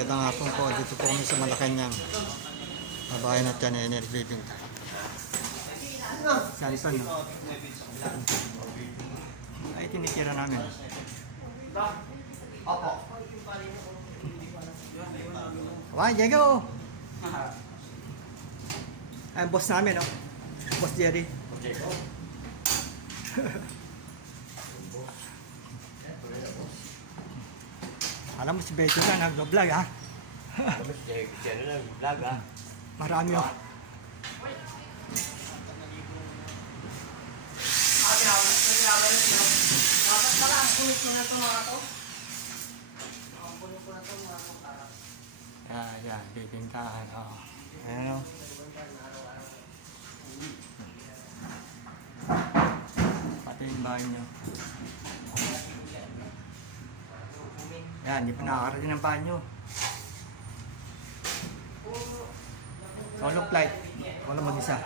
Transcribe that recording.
Magandang hapon po. Dito po kami sa Malacanang. Babae na tiyan Enel Living. Sansan, no? Ay, tinitira namin. Opo. Wah, Diego! Ay, boss namin, no? Boss Jerry. Diego. Alam mo si Beto na nag-vlog, ha? Diyan na lang, vlog ha. Marami, oh. Yan, bibintahan, oh. Ayan, oh. Pati yung bahay nyo. Yan, hindi pa nakakarating ng bahay nyo. Solo flight. Wala mag-isa.